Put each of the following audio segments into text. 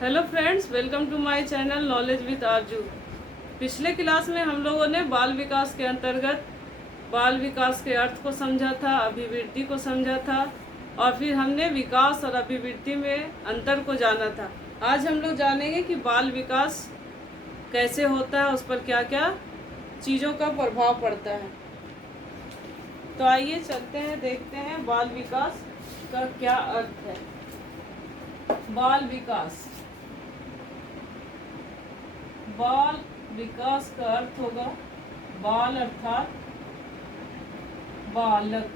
Hello friends, welcome to my channel knowledge with Aarzoo. पिछले class में हम लोगों ने बाल विकास के अंतर्गत बाल विकास के अर्थ को समझा था, अभिवृद्धि को समझा था और फिर हमने विकास और अभिवृद्धि में अंतर को जाना था। आज हम लोग जानेंगे कि बाल विकास कैसे होता है, उस पर क्या क्या चीज़ों का प्रभाव पड़ता है। तो आइए चलते हैं, देखते हैं बाल विकास का क्या अर्थ है। बाल विकास का अर्थ होगा बाल अर्थात बालक,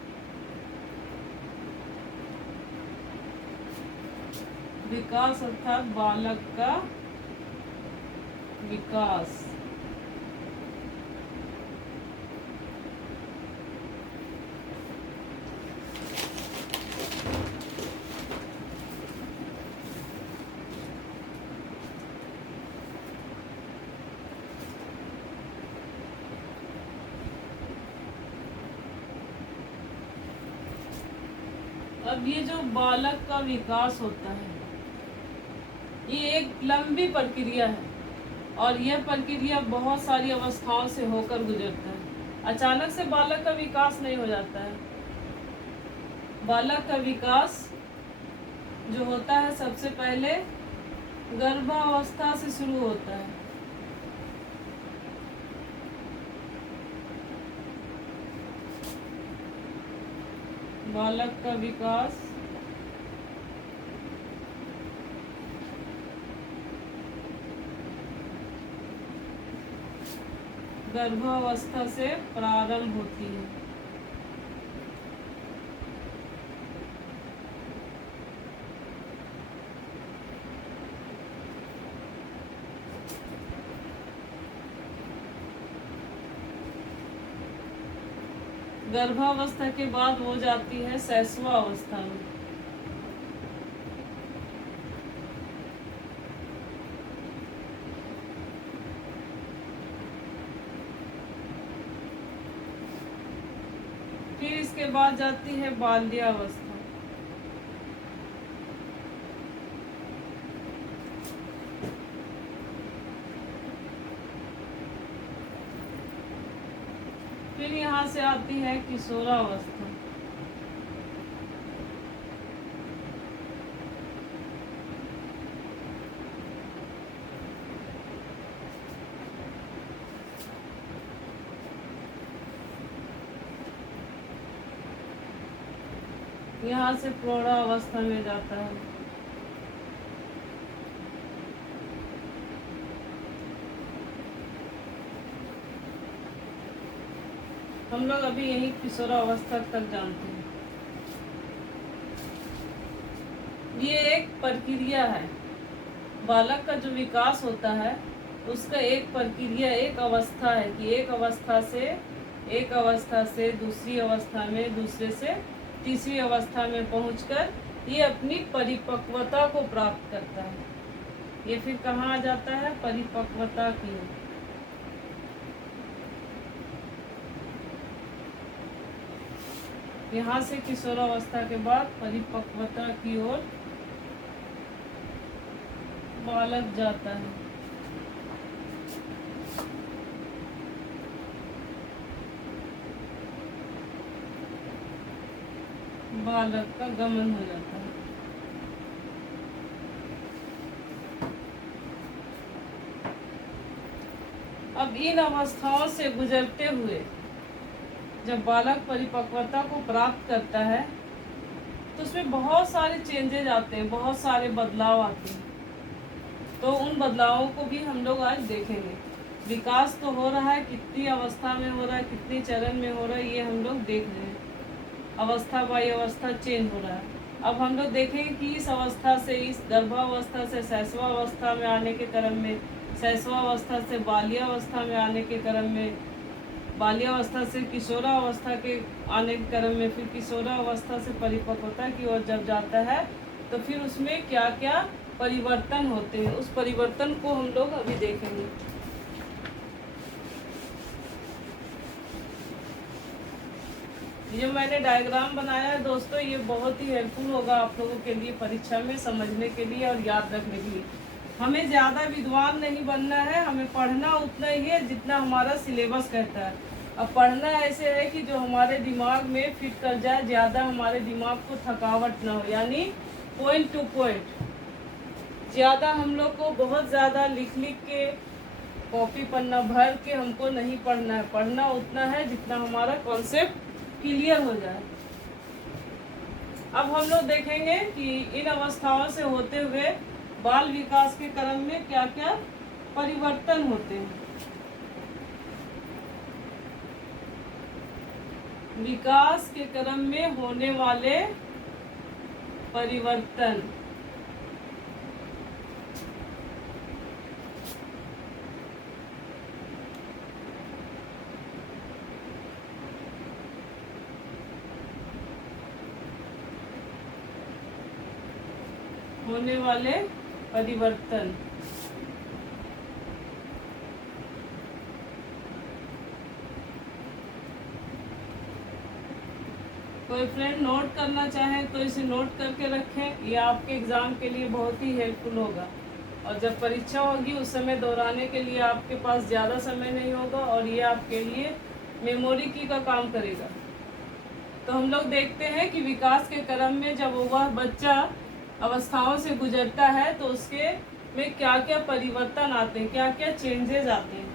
विकास अर्थात बालक का विकास। अब ये जो बालक का विकास होता है, ये एक लंबी प्रक्रिया है और यह प्रक्रिया बहुत सारी अवस्थाओं से होकर गुजरता है। अचानक से बालक का विकास नहीं हो जाता है। बालक का विकास जो होता है सबसे पहले गर्भावस्था से शुरू होता है। बालक का विकास गर्भावस्था से प्रारंभ होती है। गर्भावस्था के बाद हो जाती है शैशवा अवस्था में। फिर इसके बाद जाती है बाल्यावस्था। फिर यहाँ से आती है किशोरावस्था। यहाँ से प्रौढ़ावस्था में जाता है। हम लोग अभी यही किशोरावस्था तक जानते हैं। ये एक प्रक्रिया है। बालक का जो विकास होता है उसका एक प्रक्रिया, एक अवस्था है कि एक अवस्था से दूसरी अवस्था में, दूसरे से तीसरी अवस्था में पहुंचकर ये अपनी परिपक्वता को प्राप्त करता है। ये फिर कहाँ आ जाता है? परिपक्वता की ओर। यहाँ से किशोरावस्था के बाद परिपक्वता की ओर बालक जाता है। बालक का गमन हो जाता है। अब इन अवस्थाओं से गुजरते हुए जब बालक परिपक्वता को प्राप्त करता है तो उसमें बहुत सारे चेंजेज आते हैं, बहुत सारे बदलाव आते हैं। तो उन बदलावों को भी हम लोग आज देखेंगे। विकास तो हो रहा है, कितनी अवस्था में हो रहा है, कितनी चरण में हो रहा है, ये हम लोग देख रहे हैं। अवस्था बाई अवस्था चेंज हो रहा है। अब हम लोग देखेंगे कि इस अवस्था से, इस गर्भावस्था से शैशवा अवस्था में आने के क्रम में, शैशवा अवस्था से बाल्यावस्था में आने के क्रम में, बाल्यावस्था से किशोरावस्था के आने के क्रम में, फिर किशोरावस्था से परिपक्वता की ओर जब जाता है तो फिर उसमें क्या क्या परिवर्तन होते हैं, उस परिवर्तन को हम लोग अभी देखेंगे। ये मैंने डायग्राम बनाया है दोस्तों, ये बहुत ही हेल्पफुल होगा आप लोगों के लिए परीक्षा में समझने के लिए और याद रखने के लिए। हमें ज़्यादा विद्वान नहीं बनना है, हमें पढ़ना उतना ही है जितना हमारा सिलेबस कहता है। अब पढ़ना ऐसे है कि जो हमारे दिमाग में फिट कर जाए, ज़्यादा हमारे दिमाग को थकावट ना हो, यानी पॉइंट टू पॉइंट। ज़्यादा हम लोग को बहुत ज़्यादा लिख लिख के कॉपी पन्ना भर के हमको नहीं पढ़ना है। पढ़ना उतना है जितना हमारा कॉन्सेप्ट क्लियर हो जाए। अब हम लोग देखेंगे कि इन अवस्थाओं से होते हुए बाल विकास के क्रम में क्या क्या परिवर्तन होते हैं। विकास के क्रम में होने वाले परिवर्तन। होने वाले परिवर्तन। कोई फ्रेंड नोट करना चाहे तो इसे नोट करके रखें, ये आपके एग्ज़ाम के लिए बहुत ही हेल्पफुल होगा। और जब परीक्षा होगी उस समय दोहराने के लिए आपके पास ज़्यादा समय नहीं होगा और ये आपके लिए मेमोरी की का काम करेगा। तो हम लोग देखते हैं कि विकास के क्रम में जब वह बच्चा अवस्थाओं से गुजरता है तो उसके में क्या क्या परिवर्तन आते हैं, क्या क्या चेंजेस आते हैं।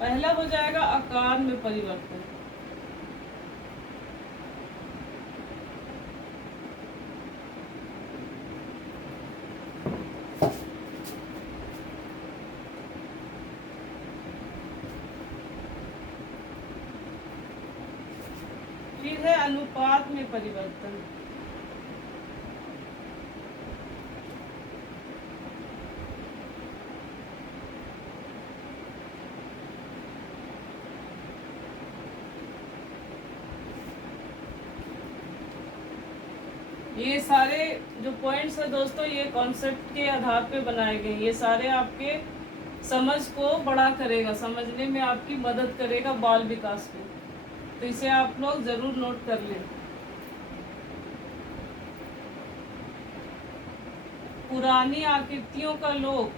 पहला हो जाएगा आकार में परिवर्तन। फिर है अनुपात में परिवर्तन। ये सारे जो पॉइंट्स है दोस्तों, ये कॉन्सेप्ट के आधार पे बनाए गए। ये सारे आपके समझ को बड़ा करेगा, समझने में आपकी मदद करेगा बाल विकास में। तो इसे आप लोग ज़रूर नोट कर लें। पुरानी आकृतियों का लोप।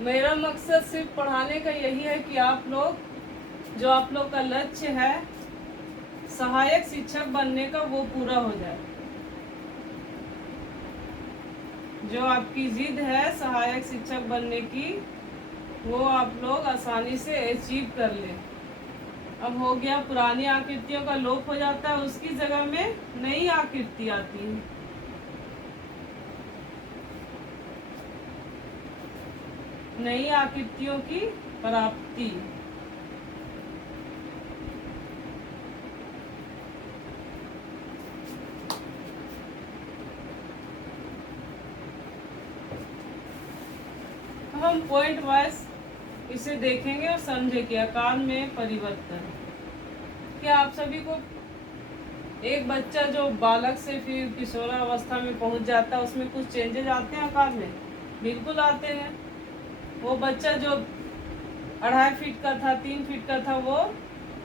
मेरा मकसद सिर्फ पढ़ाने का यही है कि आप लोग जो आप लोग का लक्ष्य है सहायक शिक्षक बनने का वो पूरा हो जाए। जो आपकी जिद है सहायक शिक्षक बनने की वो आप लोग आसानी से अचीव कर लें। अब हो गया, पुरानी आकृतियों का लोप हो जाता है, उसकी जगह में नई आकृति आती है। नई आकृतियों की प्राप्ति। हम पॉइंट वाइज इसे देखेंगे और समझे कि आकार में परिवर्तन। क्या आप सभी को एक बच्चा जो बालक से फिर किशोरावस्था में पहुंच जाता है उसमें कुछ चेंजेस आते हैं आकार में? बिल्कुल आते हैं। वो बच्चा जो 2.5 फीट का था, 3 फीट का था, वो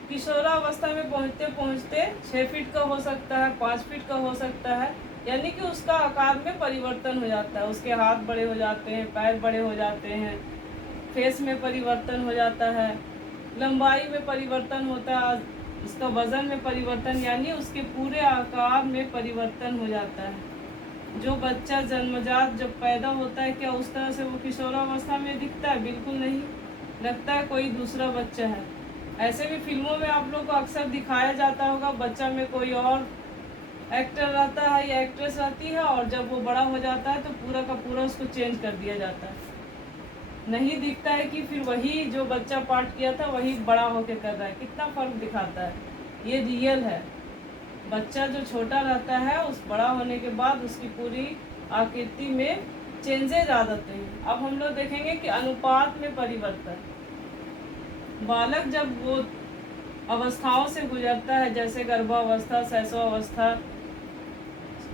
किशोरावस्था में पहुंचते पहुंचते 6 फीट का हो सकता है, 5 फीट का हो सकता है। यानी कि उसका आकार में परिवर्तन हो जाता है। उसके हाथ बड़े हो जाते हैं, पैर बड़े हो जाते हैं, फेस में परिवर्तन हो जाता है, लंबाई में परिवर्तन होता है, उसका वज़न में परिवर्तन, यानी उसके पूरे आकार में परिवर्तन हो जाता है। जो बच्चा जन्मजात जब पैदा होता है क्या उस तरह से वो किशोरावस्था में दिखता है? बिल्कुल नहीं, लगता है कोई दूसरा बच्चा है। ऐसे भी फिल्मों में आप लोग को अक्सर दिखाया जाता होगा, बच्चा में कोई और एक्टर रहता है या एक्ट्रेस रहती है और जब वो बड़ा हो जाता है तो पूरा का पूरा उसको चेंज कर दिया जाता है। नहीं दिखता है कि फिर वही जो बच्चा पार्ट किया था वही बड़ा होके कर रहा है। कितना फ़र्क दिखाता है। ये रियल है। बच्चा जो छोटा रहता है उस बड़ा होने के बाद उसकी पूरी आकृति में चेंजेज आ जाते हैं। अब हम लोग देखेंगे कि अनुपात में परिवर्तन। बालक जब वो अवस्थाओं से गुजरता है, जैसे गर्भावस्था, शैशवावस्था,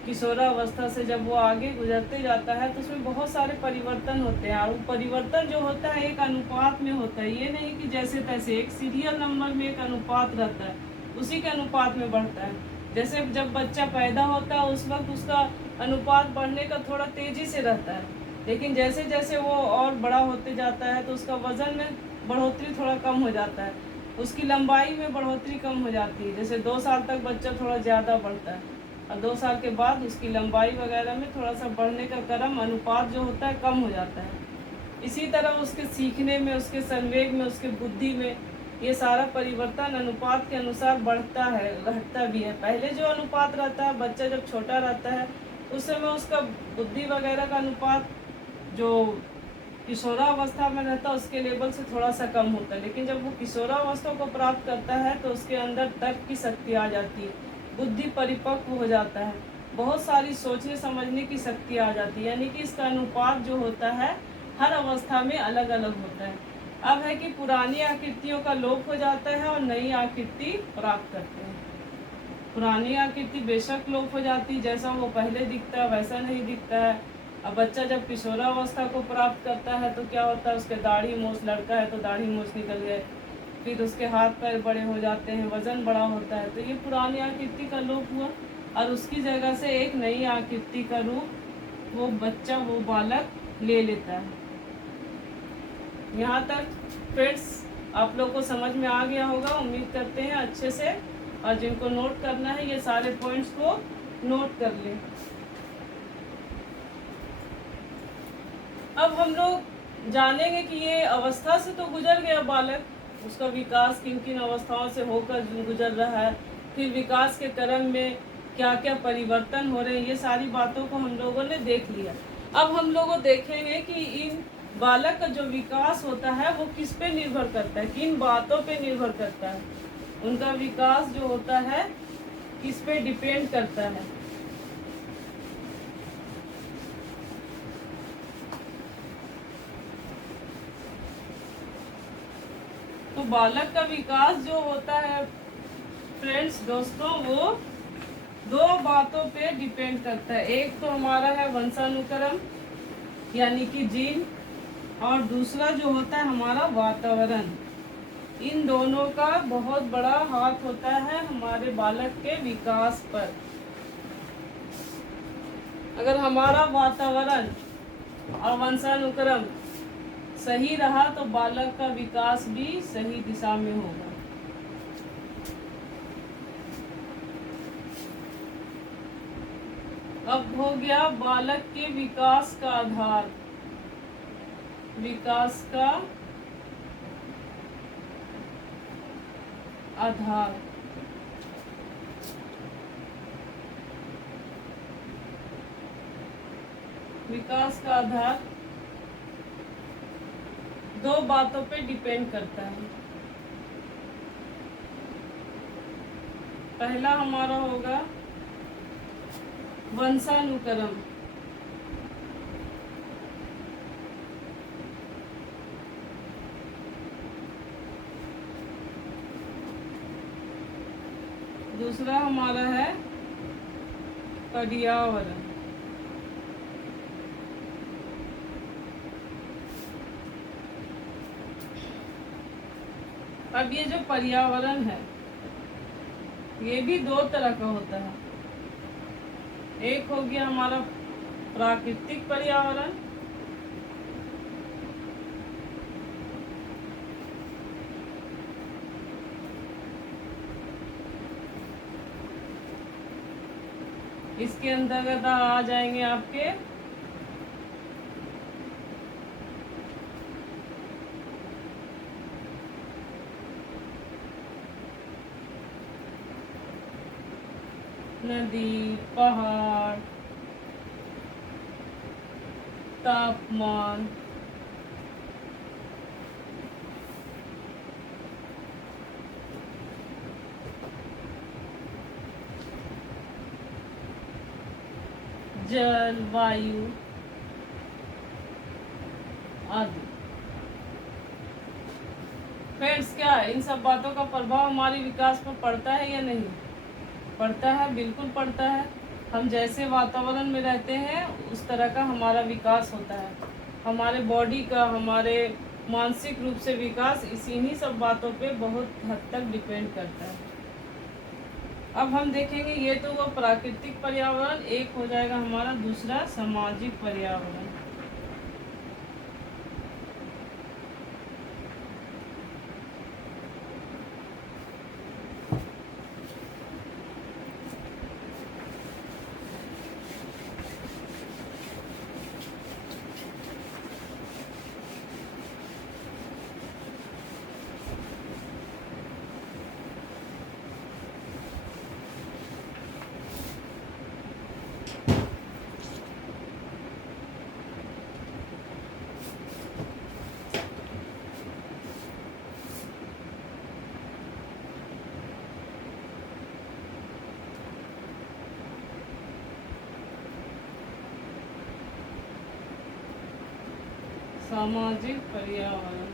किशोरावस्था से जब वो आगे गुजरते जाता है तो उसमें बहुत सारे परिवर्तन होते हैं, और वो परिवर्तन जो होता है एक अनुपात में होता है। ये नहीं कि जैसे तैसे, एक सीरियल नंबर में एक अनुपात रहता है, उसी के अनुपात में बढ़ता है। जैसे जब बच्चा पैदा होता है उस वक्त उसका अनुपात बढ़ने का थोड़ा तेज़ी से रहता है, लेकिन जैसे जैसे वो और बड़ा होते जाता है तो उसका वज़न में बढ़ोतरी थोड़ा कम हो जाता है, उसकी लंबाई में बढ़ोतरी कम हो जाती है। जैसे 2 साल तक बच्चा थोड़ा ज़्यादा बढ़ता है और 2 साल के बाद उसकी लंबाई वगैरह में थोड़ा सा बढ़ने का क्रम, अनुपात जो होता है कम हो जाता है। इसी तरह उसके सीखने में, उसके संवेग में, उसके बुद्धि में ये सारा परिवर्तन अनुपात के अनुसार बढ़ता है, घटता भी है। पहले जो अनुपात रहता है, बच्चा जब छोटा रहता है उस समय उसका बुद्धि वगैरह का अनुपात जो किशोरावस्था में रहता है उसके लेवल से थोड़ा सा कम होता है, लेकिन जब वो किशोरावस्था को प्राप्त करता है तो उसके अंदर तर्क की शक्ति आ जाती है, बुद्धि परिपक्व हो जाता है, बहुत सारी सोचने समझने की शक्ति आ जाती है। यानी कि इसका अनुपात जो होता है हर अवस्था में अलग अलग होता है। अब है कि पुरानी आकृतियों का लोप हो जाता है और नई आकृति प्राप्त करते हैं। पुरानी आकृति बेशक लोप हो जाती, जैसा वो पहले दिखता है वैसा नहीं दिखता है। अब बच्चा जब किशोरावस्था को प्राप्त करता है तो क्या होता है, उसके दाढ़ी मूछ, लड़का है तो दाढ़ी मूछ निकल गए, फिर उसके हाथ पैर बड़े हो जाते हैं, वज़न बड़ा होता है, तो ये पुरानी आकृति का लोप हुआ और उसकी जगह से एक नई आकृति का रूप वो बच्चा, वो बालक ले लेता है। यहाँ तक फ्रेंड्स आप लोग को समझ में आ गया होगा, उम्मीद करते हैं अच्छे से। और जिनको नोट करना है ये सारे पॉइंट्स को नोट कर लें। अब हम लोग जानेंगे कि ये अवस्था से तो गुजर गया बालक, उसका विकास किन किन अवस्थाओं से होकर गुजर रहा है, फिर विकास के क्रम में क्या क्या परिवर्तन हो रहे हैं, ये सारी बातों को हम लोगों ने देख लिया। अब हम लोग देखेंगे कि इन बालक का जो विकास होता है वो किस पे निर्भर करता है, किन बातों पे निर्भर करता है, उनका विकास जो होता है किस पे डिपेंड करता है। तो बालक का विकास जो होता है फ्रेंड्स, दोस्तों, वो 2 बातों पे डिपेंड करता है। एक तो हमारा है वंशानुक्रम यानी कि जीन, और दूसरा जो होता है हमारा वातावरण। इन दोनों का बहुत बड़ा हाथ होता है हमारे बालक के विकास पर। अगर हमारा वातावरण और वंशानुक्रम सही रहा तो बालक का विकास भी सही दिशा में होगा। अब हो गया बालक के विकास का आधार, विकास का आधार। विकास का आधार 2 बातों पे डिपेंड करता है। पहला हमारा होगा वंशानुक्रम, दूसरा हमारा है पर्यावरण। अब ये जो पर्यावरण है ये भी 2 तरह का होता है। एक हो गया हमारा प्राकृतिक पर्यावरण, इसके अंतर्गत आ जाएंगे आपके नदी, पहाड़, तापमान, जल, वायु आदि। फ्रेंड्स, क्या इन सब बातों का प्रभाव हमारे विकास पर पड़ता है या नहीं? पड़ता है, बिल्कुल पड़ता है। हम जैसे वातावरण में रहते हैं उस तरह का हमारा विकास होता है। हमारे बॉडी का, हमारे मानसिक रूप से विकास इन्हीं सब बातों पे बहुत हद तक डिपेंड करता है। अब हम देखेंगे, ये तो वो प्राकृतिक पर्यावरण, एक हो जाएगा हमारा दूसरा सामाजिक पर्यावरण। सामाजिक पर्यावरण,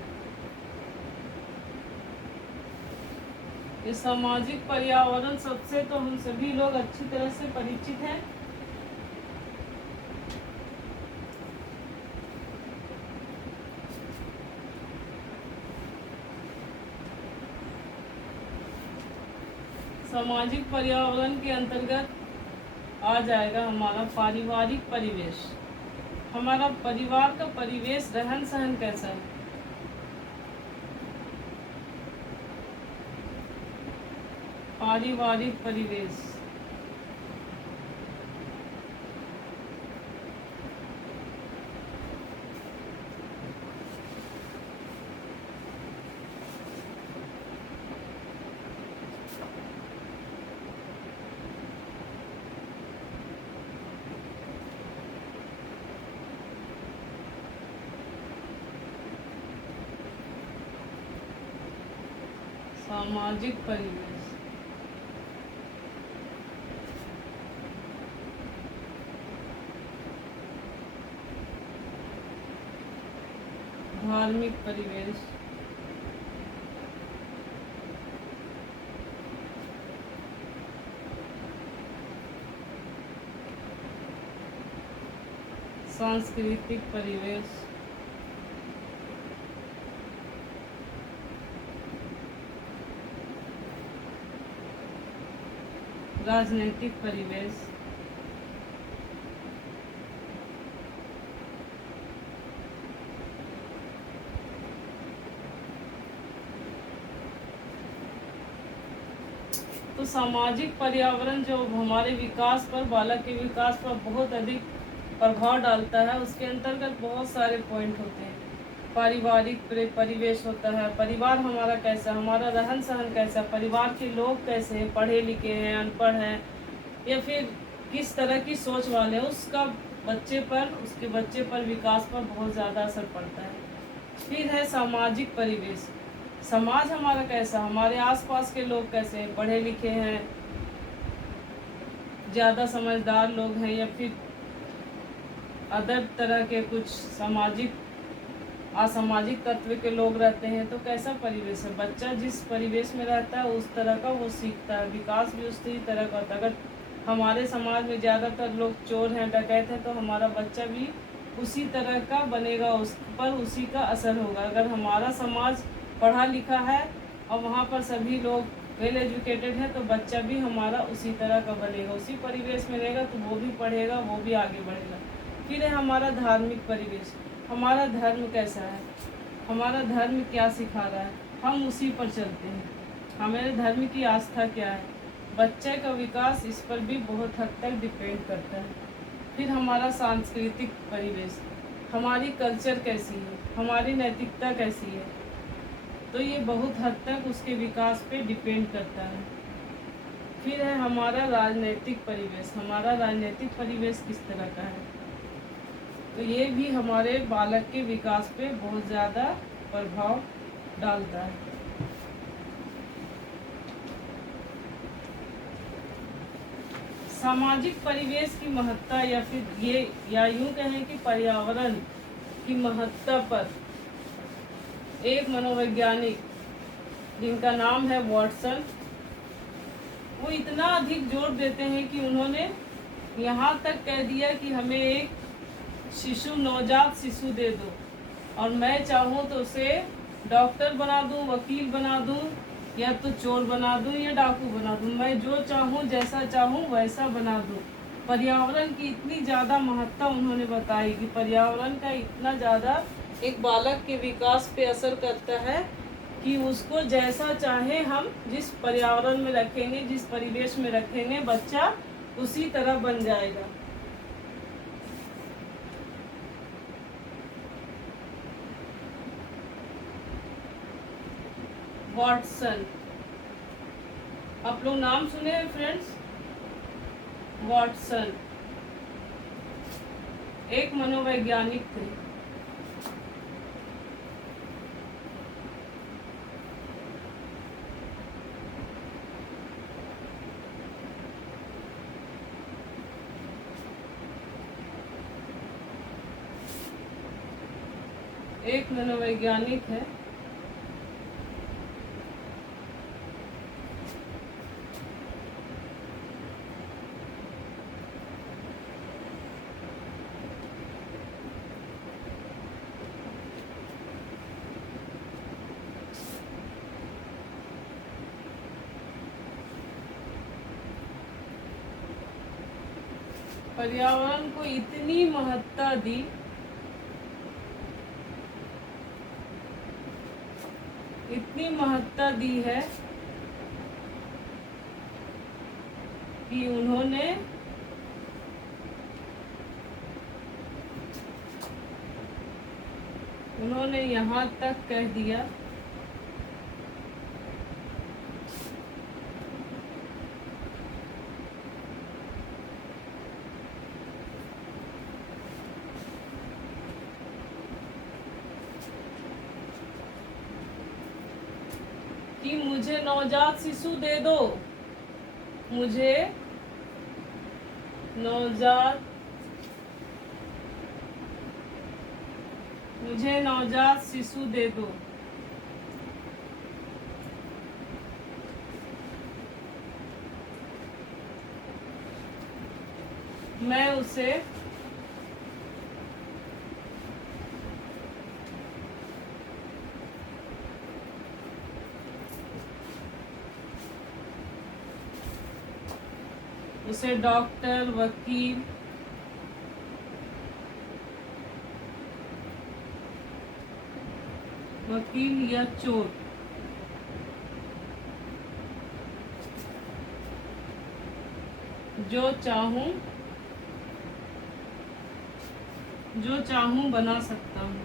ये सामाजिक पर्यावरण सबसे तो हम सभी लोग अच्छी तरह से परिचित हैं। सामाजिक पर्यावरण के अंतर्गत आ जाएगा हमारा पारिवारिक परिवेश। हमारा परिवार का परिवेश, रहन सहन कैसा है। पारिवारिक परिवेश, सामाजिक परिवेश, धार्मिक परिवेश, सांस्कृतिक परिवेश, राजनीतिक परिवेश, तो सामाजिक पर्यावरण जो हमारे विकास पर, बालक के विकास पर बहुत अधिक प्रभाव डालता है, उसके अंतर्गत बहुत सारे पॉइंट होते हैं। पारिवारिक परिवेश होता है, परिवार हमारा कैसा, हमारा रहन सहन कैसा, परिवार के लोग कैसे हैं, पढ़े लिखे हैं, अनपढ़ हैं, या फिर किस तरह की सोच वाले हैं, उसका बच्चे पर, उसके बच्चे पर, विकास पर बहुत ज़्यादा असर पड़ता है। फिर है सामाजिक परिवेश, समाज हमारा कैसा, हमारे आसपास के लोग कैसे हैं, पढ़े लिखे हैं, ज़्यादा समझदार लोग हैं, या फिर अदर तरह के कुछ सामाजिक असामाजिक तत्व के लोग रहते हैं, तो कैसा परिवेश है। बच्चा जिस परिवेश में रहता है उस तरह का वो सीखता है, विकास भी उसी तरह का होता है। अगर हमारे समाज में ज़्यादातर लोग चोर हैं, डकैत हैं, तो हमारा बच्चा भी उसी तरह का बनेगा, उस पर उसी का असर होगा। अगर हमारा समाज पढ़ा लिखा है और वहाँ पर सभी लोग वेल एजुकेटेड है, तो बच्चा भी हमारा उसी तरह का बनेगा, उसी परिवेश में रहेगा, तो वो भी पढ़ेगा, वो भी आगे बढ़ेगा। फिर है हमारा धार्मिक परिवेश, हमारा धर्म कैसा है, हमारा धर्म क्या सिखा रहा है, हम उसी पर चलते हैं, हमारे धर्म की आस्था क्या है। बच्चे का विकास इस पर भी बहुत हद तक डिपेंड करता है। फिर हमारा सांस्कृतिक परिवेश, हमारी कल्चर कैसी है, हमारी नैतिकता कैसी है, तो ये बहुत हद तक उसके विकास पे डिपेंड करता है। फिर है हमारा राजनीतिक परिवेश, हमारा राजनीतिक परिवेश किस तरह का है, तो ये भी हमारे बालक के विकास पे बहुत ज़्यादा प्रभाव डालता है। सामाजिक परिवेश की महत्ता, या फिर ये, या यूँ कहें कि पर्यावरण की महत्ता पर एक मनोवैज्ञानिक जिनका नाम है वॉटसन, वो इतना अधिक जोर देते हैं कि उन्होंने यहाँ तक कह दिया कि हमें एक शिशु, नवजात शिशु दे दो, और मैं चाहूँ तो उसे डॉक्टर बना दूँ, वकील बना दूँ, या तो चोर बना दूँ या डाकू बना दूँ। मैं जो चाहूँ, जैसा चाहूँ वैसा बना दूँ। पर्यावरण की इतनी ज़्यादा महत्ता उन्होंने बताई कि पर्यावरण का इतना ज़्यादा एक बालक के विकास पे असर करता है कि उसको जैसा चाहे हम जिस पर्यावरण में रखेंगे, जिस परिवेश में रखेंगे, बच्चा उसी तरह बन जाएगा। वॉटसन, आप लोग नाम सुने हैं फ्रेंड्स? वॉटसन एक मनोवैज्ञानिक थे। एक मनोवैज्ञानिक है। पर्यावरण को इतनी महत्ता दी, इतनी महत्ता दी है कि उन्होंने यहाँ तक कह दिया कि मुझे नवजात शिशु दे दो, मुझे नवजात शिशु दे दो। मैं उसे डॉक्टर, वकील या चोर जो चाहूं बना सकता हूँ।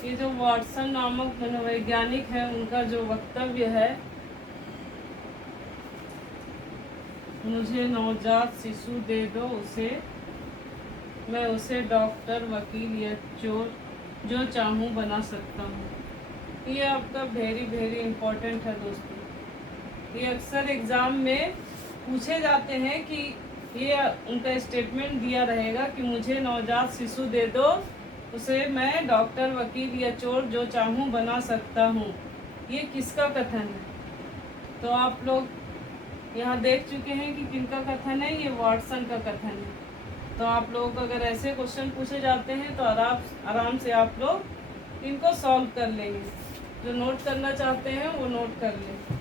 ये जो वॉटसन नामक मनोवैज्ञानिक है, उनका जो वक्तव्य है, मुझे नवजात शिशु दे दो, मैं उसे डॉक्टर, वकील या चोर जो चाहूँ बना सकता हूँ। ये आपका वेरी इम्पोर्टेंट है दोस्तों। ये अक्सर एग्ज़ाम में पूछे जाते हैं कि ये उनका स्टेटमेंट दिया रहेगा कि मुझे नवजात शिशु दे दो, उसे मैं डॉक्टर, वकील या चोर जो चाहूँ बना सकता हूँ। ये किसका कथन है? तो आप लोग यहाँ देख चुके हैं कि किनका कथन है। ये वॉटसन का कथन है। तो आप लोगों को अगर ऐसे क्वेश्चन पूछे जाते हैं तो आराम से आप लोग इनको सॉल्व कर लेंगे। जो नोट करना चाहते हैं वो नोट कर लें।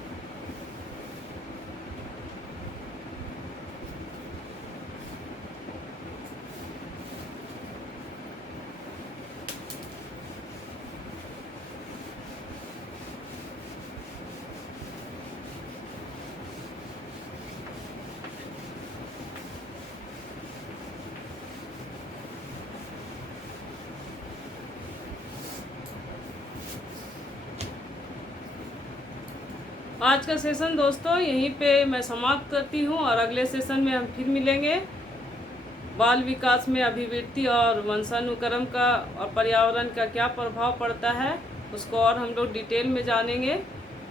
आज का सेशन दोस्तों यहीं पे मैं समाप्त करती हूँ, और अगले सेशन में हम फिर मिलेंगे। बाल विकास में अभिवृद्धि और वंशानुक्रम का और पर्यावरण का क्या प्रभाव पड़ता है, उसको और हम लोग डिटेल में जानेंगे।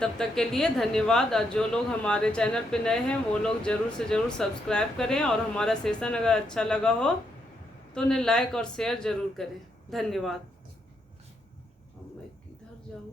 तब तक के लिए धन्यवाद। और जो लोग हमारे चैनल पे नए हैं वो लोग ज़रूर से ज़रूर सब्सक्राइब करें, और हमारा सेशन अगर अच्छा लगा हो तो उन्हें लाइक और शेयर ज़रूर करें। धन्यवाद। अब मैं किधर जाऊँ?